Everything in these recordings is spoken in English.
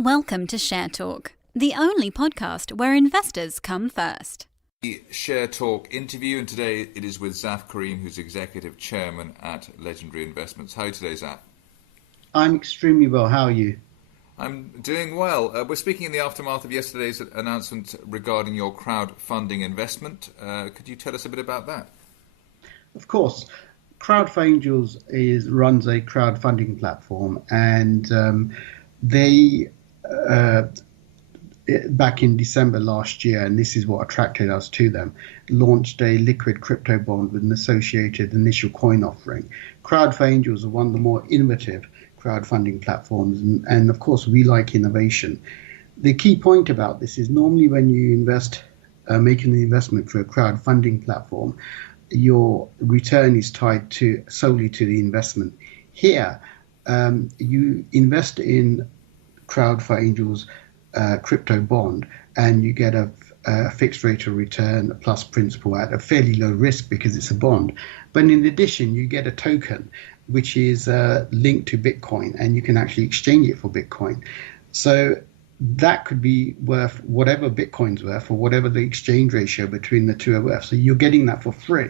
Welcome to Share Talk, the only podcast where investors come first. The Share Talk interview, and today it is with Zafar Karim, who's Executive Chairman at Legendary Investments. How are you today, Zaf? I'm extremely well. How are you? I'm doing well. We're speaking in the aftermath of yesterday's announcement regarding your crowdfunding investment. Could you tell us a bit about that? Of course. Crowd for Angels runs a crowdfunding platform, and they back in December last year, and this is what attracted us to them, launched a liquid crypto bond with an associated initial coin offering. Crowd for Angels are one of the more innovative crowdfunding platforms, and of course we like innovation. The key point about this is normally when you invest, making an investment for a crowdfunding platform, your return is tied solely to the investment. Here, you invest in Crowd for Angels crypto bond, and you get a fixed rate of return plus principal at a fairly low risk because it's a bond. But in addition, you get a token which is linked to Bitcoin, and you can actually exchange it for Bitcoin. So that could be worth whatever Bitcoin's worth or whatever the exchange ratio between the two are worth. So you're getting that for free.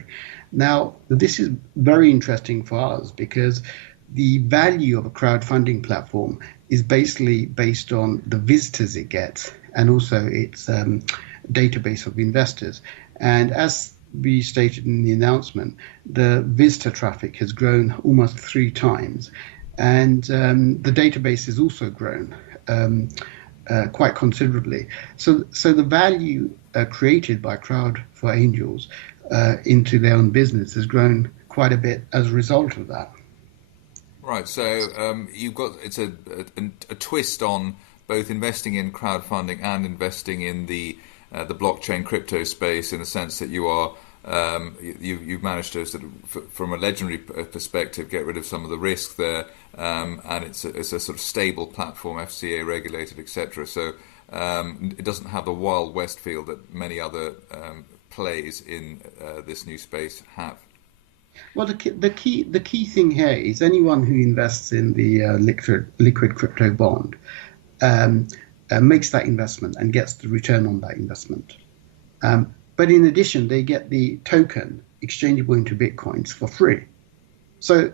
Now, this is very interesting for us because the value of a crowdfunding platform is basically based on the visitors it gets and also its database of investors. And as we stated in the announcement, the visitor traffic has grown almost 3 times, and the database has also grown quite considerably. So the value created by Crowd for Angels into their own business has grown quite a bit as a result of that. Right, so you've got it's a twist on both investing in crowdfunding and investing in the blockchain crypto space, in the sense that you are you've managed to sort of, from a Legendary perspective, get rid of some of the risk there, and it's a sort of stable platform, FCA regulated, etc. So it doesn't have the Wild West feel that many other plays in this new space have. Well, the key thing here is anyone who invests in the liquid crypto bond makes that investment and gets the return on that investment. But in addition, they get the token exchangeable into Bitcoins for free. So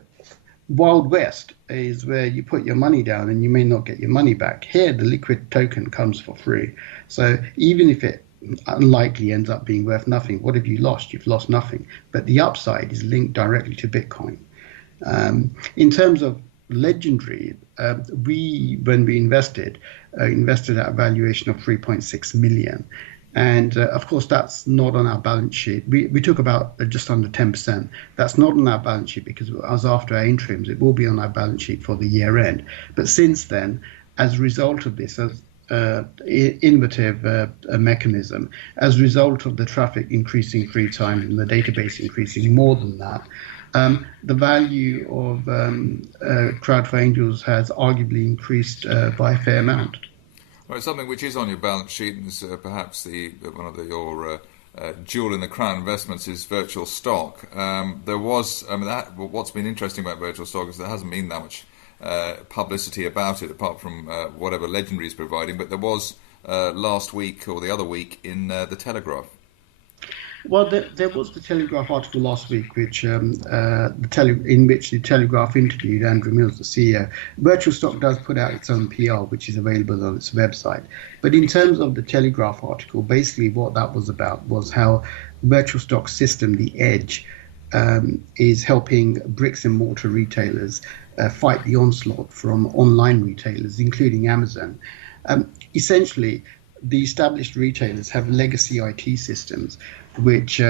Wild West is where you put your money down and you may not get your money back. Here, the liquid token comes for free. So even if it unlikely ends up being worth nothing, what have you lost? You've lost nothing. But the upside is linked directly to Bitcoin. In terms of Legendary, when we invested at a valuation of 3.6 million. And of course, that's not on our balance sheet. We took about just under 10%. That's not on our balance sheet because as after our interims, it will be on our balance sheet for the year end. But since then, as a result of this, innovative mechanism, as a result of the traffic increasing 3 times and the database increasing more than that, the value of Crowd for Angels has arguably increased by a fair amount. Well, something which is on your balance sheet, and perhaps one of your jewel in the crown investments is virtual stock. What's been interesting about virtual stock is there hasn't been that much publicity about it, apart from whatever Legendary is providing. But there was last week or the other week in the Telegraph. Well, there was the Telegraph article last week, which in which the Telegraph interviewed Andrew Mills, the CEO. Virtual Stock does put out its own PR, which is available on its website. But in terms of the Telegraph article, basically what that was about was how Virtual Stock system, the Edge, is helping bricks and mortar retailers fight the onslaught from online retailers, including Amazon. Essentially, the established retailers have legacy IT systems which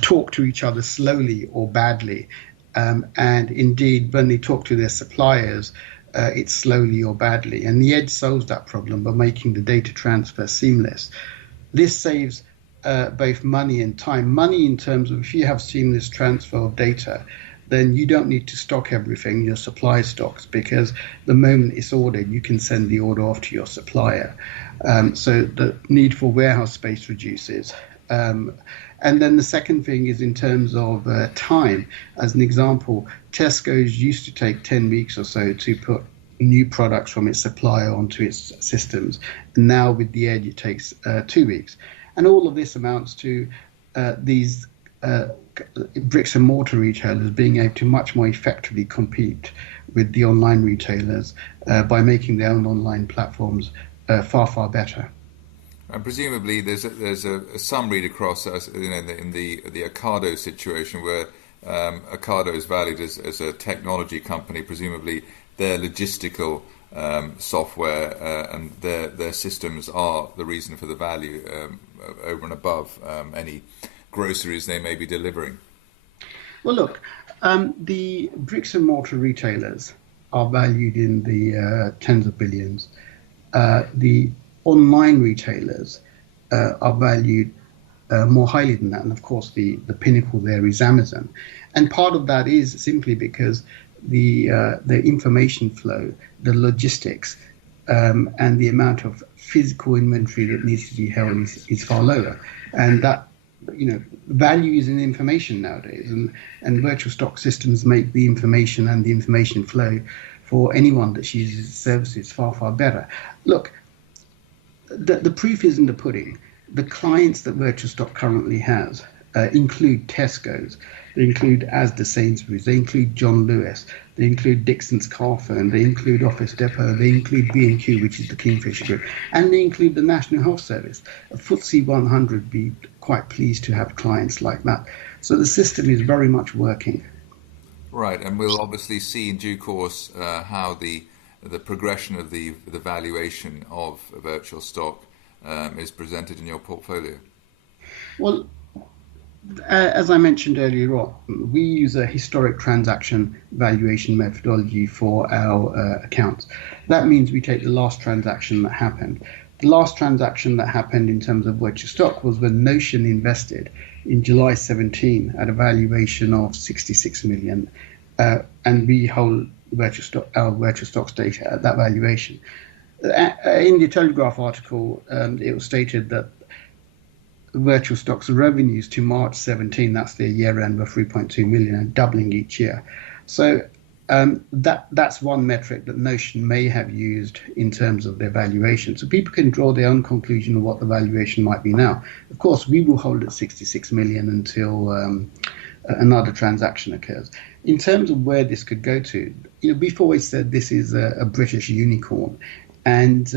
talk to each other slowly or badly, and indeed when they talk to their suppliers, it's slowly or badly. And the Edge solves that problem by making the data transfer seamless. This saves both money and time. Money in terms of if you have seamless transfer of data, then you don't need to stock everything, your supply stocks, because the moment it's ordered, you can send the order off to your supplier. So the need for warehouse space reduces. And then the second thing is in terms of time. As an example, Tesco's used to take 10 weeks or so to put new products from its supplier onto its systems. And now with the Edge, it takes 2 weeks. And all of this amounts to these bricks and mortar retailers being able to much more effectively compete with the online retailers by making their own online platforms far better. And presumably, there's some read across, as in the Ocado situation, where Ocado is valued as a technology company. Presumably, their logistical software and their systems are the reason for the value over and above any groceries they may be delivering. Well, look, the bricks and mortar retailers are valued in the tens of billions. The online retailers are valued more highly than that. And of course, the pinnacle there is Amazon. And part of that is simply because the information flow, the logistics, and the amount of physical inventory that needs to be held is far lower. And that, value is in information nowadays. And virtual stock systems make the information and the information flow for anyone that uses services far better. Look, the proof is in the pudding. The clients that virtual stock currently has include Tesco's, they include Asda Sainsbury's, they include John Lewis, they include Dixon's Carphone, they include Office Depot, they include B&Q, which is the Kingfisher Group, and they include the National Health Service. A FTSE 100 be quite pleased to have clients like that. So the system is very much working. Right, and we'll obviously see in due course how the progression of the valuation of virtual stock is presented in your portfolio. Well, as I mentioned earlier on, we use a historic transaction valuation methodology for our accounts. That means we take the last transaction that happened. The last transaction that happened in terms of virtual stock was when Notion invested in July 17 at a valuation of 66 million, and we hold our virtual stocks data at that valuation. In the Telegraph article, it was stated that virtual stocks revenues to March 17, that's their year end, were 3.2 million and doubling each year. So that's one metric that Notion may have used in terms of their valuation. So people can draw their own conclusion of what the valuation might be now. Of course, we will hold at 66 million until another transaction occurs. In terms of where this could go to, we've always said this is a British unicorn, and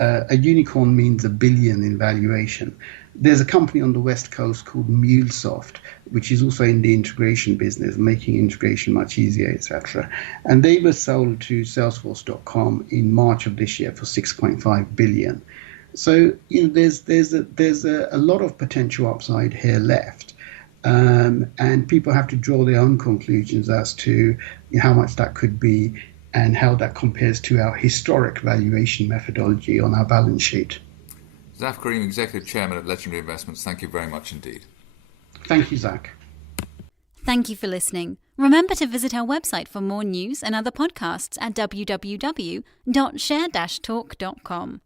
a unicorn means $1 billion in valuation. There's a company on the West Coast called MuleSoft, which is also in the integration business, making integration much easier, etc. And they were sold to Salesforce.com in March of this year for $6.5 billion. So there's a lot of potential upside here left, and people have to draw their own conclusions as to how much that could be and how that compares to our historic valuation methodology on our balance sheet. Zafar Karim, Executive Chairman at Legendary Investments, thank you very much indeed. Thank you, Zach. Thank you for listening. Remember to visit our website for more news and other podcasts at www.share-talk.com.